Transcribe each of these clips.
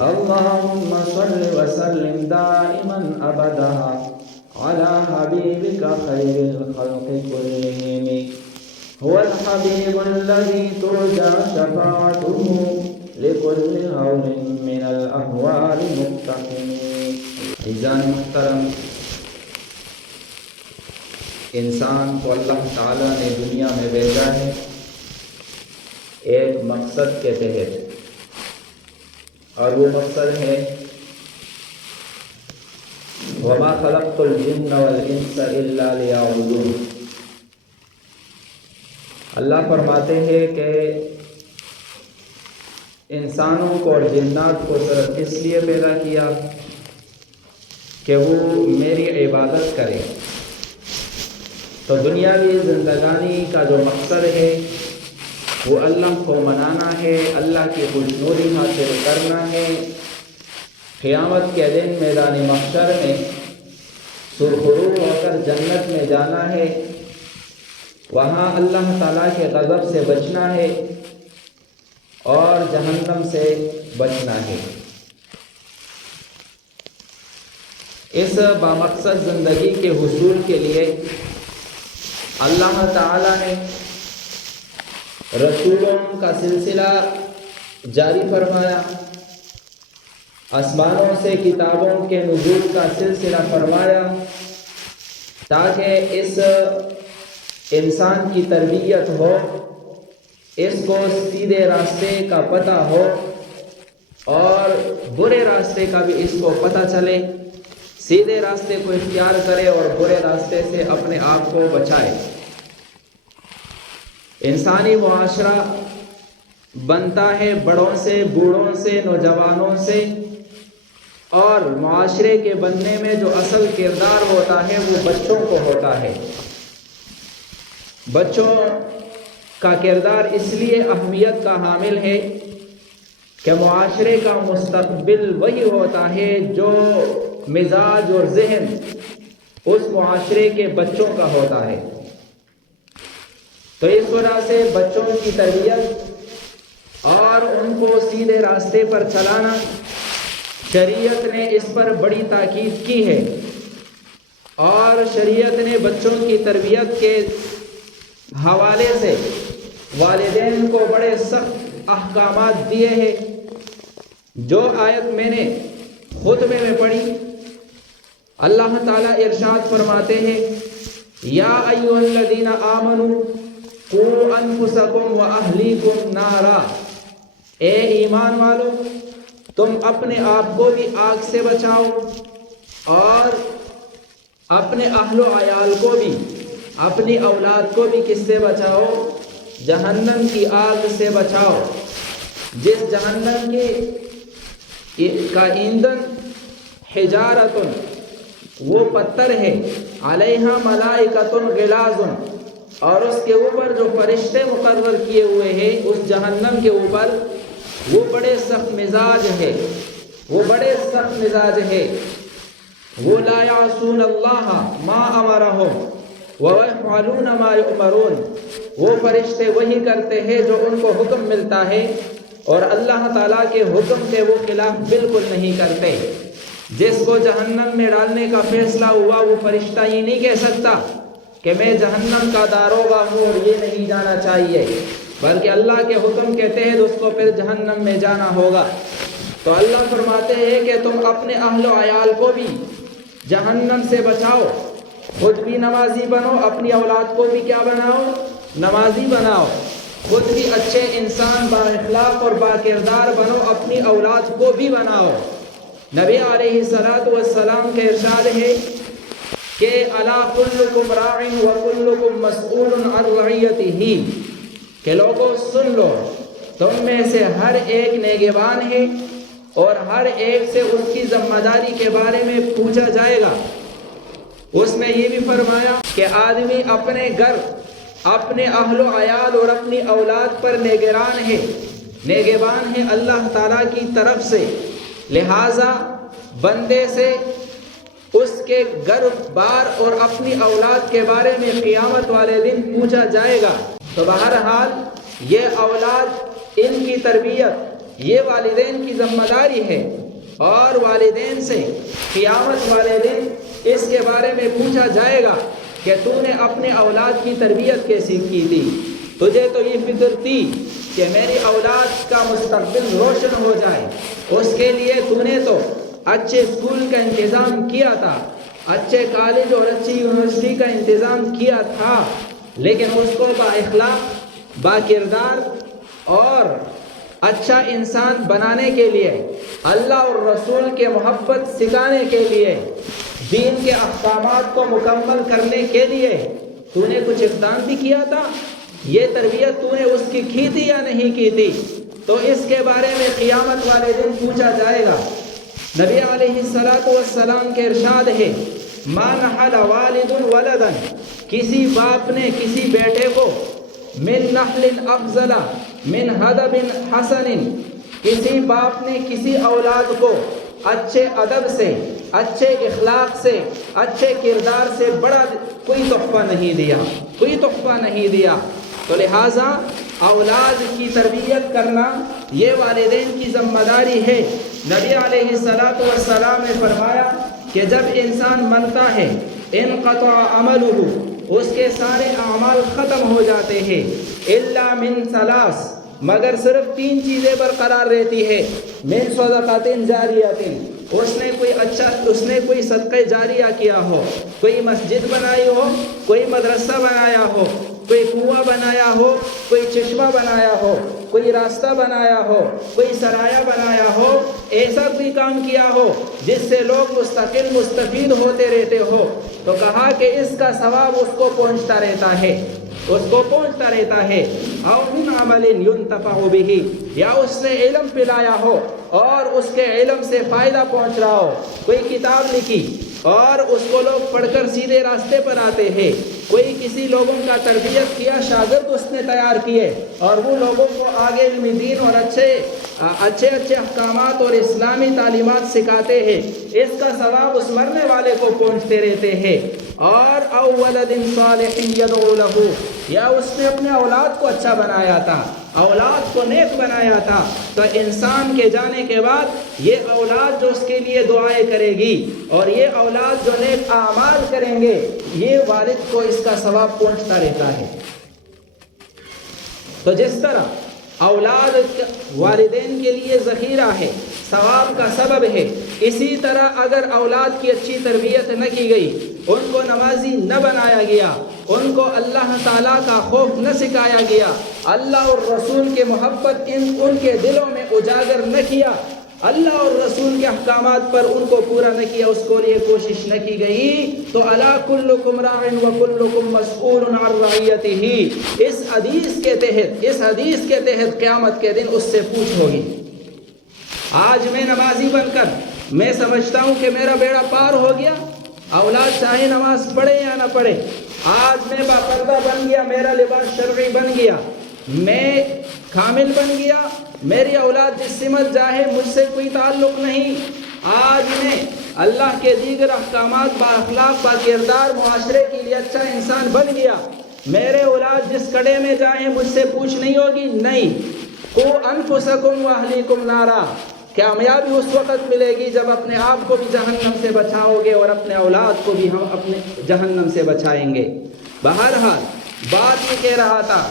اللهم صل وسلم دائما أبدا على حبيبك خير الخلق كلهم. هو الحبيب الذي ترجى شفاعته لكل هول من الأهوال مقتحم. عزیزان محترم، انسان کو اللہ تعالیٰ نے دنیا میں بھیجا ہے ایک مقصد کے تحت، اور وہ مقصد ہے وَمَا خَلَقْتُ الْجِنَّ وَالْإِنسَ إِلَّا لِيَعْبُدُونِ. اللہ فرماتے ہیں کہ انسانوں کو اور جنات کو صرف اس لیے پیدا کیا کہ وہ میری عبادت کریں. تو دنیاوی زندگانی کا جو مقصد ہے وہ اللہ کو منانا ہے، اللہ کی خوشنودی حاصل کرنا ہے. قیامت کے دن میدان محشر میں سرخرو ہو کر جنت میں جانا ہے، وہاں اللہ تعالیٰ کے غضب سے بچنا ہے اور جہنم سے بچنا ہے. اس بامقصد زندگی کے حصول کے لیے اللہ تعالیٰ نے رسولوں کا سلسلہ جاری فرمایا، آسمانوں سے کتابوں کے نزول کا سلسلہ فرمایا، تاکہ اس انسان کی تربیت ہو، اس کو سیدھے راستے کا پتہ ہو اور برے راستے کا بھی اس کو پتہ چلے، سیدھے راستے کو اختیار کرے اور برے راستے سے اپنے آپ کو بچائے. انسانی معاشرہ بنتا ہے بڑوں سے، بوڑھوں سے، نوجوانوں سے، اور معاشرے کے بننے میں جو اصل کردار ہوتا ہے وہ بچوں کو ہوتا ہے. بچوں کا کردار اس لیے اہمیت کا حامل ہے کہ معاشرے کا مستقبل وہی ہوتا ہے جو مزاج اور ذہن اس معاشرے کے بچوں کا ہوتا ہے. تو اس وجہ سے بچوں کی تربیت اور ان کو سیدھے راستے پر چلانا، شریعت نے اس پر بڑی تاکید کی ہے، اور شریعت نے بچوں کی تربیت کے حوالے سے والدین کو بڑے سخت احکامات دیے ہیں. جو آیت میں نے خطبے میں پڑھی، اللہ تعالیٰ ارشاد فرماتے ہیں یا ایھا الذین آمنوا قوا انفسکم واہلیکم نارا. اے ایمان والو، تم اپنے آپ کو بھی آگ سے بچاؤ اور اپنے اہل و عیال کو بھی، اپنی اولاد کو بھی کس سے بچاؤ؟ جہنم کی آگ سے بچاؤ، جس جہنم کا ایندھن حجارۃ، وہ پتھر ہے، علیہا ملائکۃ غلاظ، اور اس کے اوپر جو فرشتے مقرر کیے ہوئے ہیں اس جہنم کے اوپر، وہ بڑے سخت مزاج ہے، وہ بڑے سخت مزاج ہے. وہ لا یعصون اللہ ما امرہم ویفعلون ما یؤمرون. وہ فرشتے وہی کرتے ہیں جو ان کو حکم ملتا ہے، اور اللہ تعالیٰ کے حکم کے وہ خلاف بالکل نہیں کرتے. جس کو جہنم میں ڈالنے کا فیصلہ ہوا وہ فرشتہ یہ نہیں کہہ سکتا کہ میں جہنم کا داروغہ ہوں اور یہ نہیں جانا چاہیے، بلکہ اللہ کے حکم کے تحت اس کو پھر جہنم میں جانا ہوگا. تو اللہ فرماتے ہیں کہ تم اپنے اہل و عیال کو بھی جہنم سے بچاؤ، خود بھی نمازی بنو، اپنی اولاد کو بھی کیا بناؤ؟ نمازی بناؤ. خود بھی اچھے انسان با اخلاق اور با کردار بنو، اپنی اولاد کو بھی بناؤ. نبی علیہ السلام کا ارشاد ہے کہ الا کلکم راع وکلکم مسئول عن رعیتہ، کہ لوگوں سن لو، تم میں سے ہر ایک نگہبان ہے اور ہر ایک سے اس کی ذمہ داری کے بارے میں پوچھا جائے گا. اس میں یہ بھی فرمایا کہ آدمی اپنے گھر، اپنے اہل و عیال اور اپنی اولاد پر نگران ہے، نگہبان ہے اللہ تعالیٰ کی طرف سے. لہٰذا بندے سے اس کے گھر بار اور اپنی اولاد کے بارے میں قیامت والے دن پوچھا جائے گا. تو بہرحال یہ اولاد، ان کی تربیت، یہ والدین کی ذمہ داری ہے، اور والدین سے قیامت والے دن اس کے بارے میں پوچھا جائے گا کہ تو نے اپنے اولاد کی تربیت کیسی کی تھی؟ تجھے تو یہ فکر تھی کہ میری اولاد کا مستقبل روشن ہو جائے، اس کے لیے تو نے تو اچھے اسکول کا انتظام کیا تھا، اچھے کالج اور اچھی یونیورسٹی کا انتظام کیا تھا، لیکن اس کو با اخلاق، با کردار اور اچھا انسان بنانے کے لیے، اللہ اور رسول کے محبت سکھانے کے لیے، دین کے احکامات کو مکمل کرنے کے لیے تو نے کچھ اقدام بھی کیا تھا؟ یہ تربیت تو نے اس کی تھی یا نہیں کی تھی؟ تو اس کے بارے میں قیامت والے دن پوچھا جائے گا۔ نبی علیہ السلام کے ارشاد ہے، ما نحل والد ولدا، کسی باپ نے کسی بیٹے کو من نحل افضل من ہدب حسن، کسی باپ نے کسی اولاد کو اچھے ادب سے، اچھے اخلاق سے، اچھے کردار سے بڑا کوئی تحفہ نہیں دیا، کوئی تحفہ نہیں دیا۔ تو لہٰذا اولاد کی تربیت کرنا یہ والدین کی ذمہ داری ہے۔ نبی علیہ السلام نے فرمایا کہ جب انسان مرتا ہے انقطع عملہ، اس کے سارے اعمال ختم ہو جاتے ہیں، الا من ثلاث، مگر صرف 3 چیزیں برقرار رہتی ہے، من صدقۃ جاریۃ، اس نے کوئی صدقہ جاریہ کیا ہو، کوئی مسجد بنائی ہو، کوئی مدرسہ بنایا ہو، کوئی کنواں بنایا ہو، کوئی چشمہ بنایا ہو، کوئی راستہ بنایا ہو، کوئی سرایہ بنایا ہو، ایسا کوئی کام کیا ہو جس سے لوگ مستقل مستفید ہوتے رہتے ہو، تو کہا کہ اس کا ثواب اس کو پہنچتا رہتا ہے، اس کو پہنچتا رہتا ہے۔ او من عمل ينتفع به، یا اس نے علم پلایا ہو اور اس کے علم سے فائدہ پہنچ رہا ہو، کوئی کتاب لکھی اور اس کو لوگ پڑھ کر سیدھے راستے پر آتے ہیں، کوئی کسی لوگوں کا تربیت کیا، شاگرد اس نے تیار کیے اور وہ لوگوں کو آگے علم دین اور اچھے احکامات اور اسلامی تعلیمات سکھاتے ہیں، اس کا ثواب اس مرنے والے کو پہنچتے رہتے ہیں۔ اور او ولد صالح یدعو لہ، یا اس نے اپنے اولاد کو اچھا بنایا تھا، اولاد کو نیک بنایا تھا، تو انسان کے جانے کے بعد یہ اولاد جو اس کے لیے دعائیں کرے گی اور یہ اولاد جو نیک اعمال کریں گے، یہ والد کو اس کا ثواب پہنچتا رہتا ہے۔ تو جس طرح اولاد والدین کے لیے ذخیرہ ہے، ثواب کا سبب ہے، اسی طرح اگر اولاد کی اچھی تربیت نہ کی گئی، ان کو نمازی نہ بنایا گیا، ان کو اللہ تعالیٰ کا خوف نہ سکھایا گیا، اللہ اور رسول کے محبت ان کے دلوں میں اجاگر نہ کیا، اللہ اور رسول کے احکامات پر ان کو پورا نہ کیا، اس کو لیے کوشش نہ کی گئی، تو الا کلکم راع و کلکم مسئول عن رعیتہ، اس حدیث کے تحت قیامت کے دن اس سے پوچھ ہوگی۔ آج میں نمازی بن کر میں سمجھتا ہوں کہ میرا بیڑا پار ہو گیا، اولاد چاہے نماز پڑھے یا نہ پڑھے، آج میں باپردہ بن گیا، میرا لباس شرعی بن گیا، میں کامل بن گیا، میری اولاد جس سمت جاہے مجھ سے کوئی تعلق نہیں، آج میں اللہ کے دیگر احکامات با اخلاق با کردار معاشرے کے لیے اچھا انسان بن گیا، میرے اولاد جس کڑے میں جائیں مجھ سے پوچھ نہیں ہوگی، نہیں۔ قوا انفسکم واہلیکم نارا، کامیابی اس وقت ملے گی جب اپنے آپ کو بھی جہنم سے بچاؤ گے اور اپنے اولاد کو بھی ہم اپنے جہنم سے بچائیں گے۔ بہرحال بات یہ کہہ رہا تھا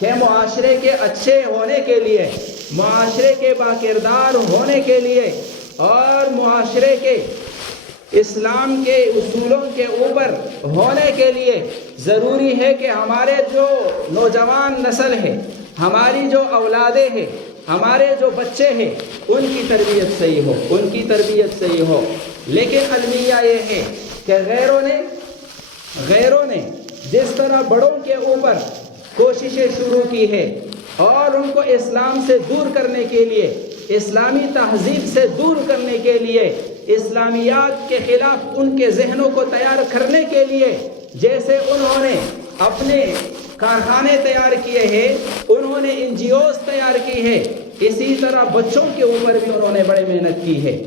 کہ معاشرے کے اچھے ہونے کے لیے، معاشرے کے باکردار ہونے کے لیے اور معاشرے کے اسلام کے اصولوں کے اوپر ہونے کے لیے ضروری ہے کہ ہمارے جو نوجوان نسل ہے، ہماری جو اولادیں ہیں، ہمارے جو بچے ہیں، ان کی تربیت صحیح ہو، ان کی تربیت صحیح ہو۔ لیکن المیہ یہ ہے کہ غیروں نے جس طرح بڑوں کے اوپر کوششیں شروع کی ہے اور ان کو اسلام سے دور کرنے کے لیے، اسلامی تہذیب سے دور کرنے کے لیے، اسلامیات کے خلاف ان کے ذہنوں کو تیار کرنے کے لیے جیسے انہوں نے اپنے کارخانے تیار کیے ہیں، انہوں نے NGOs تیار کی ہے، اسی طرح بچوں کے اوپر بھی انہوں نے بڑی محنت کی ہے۔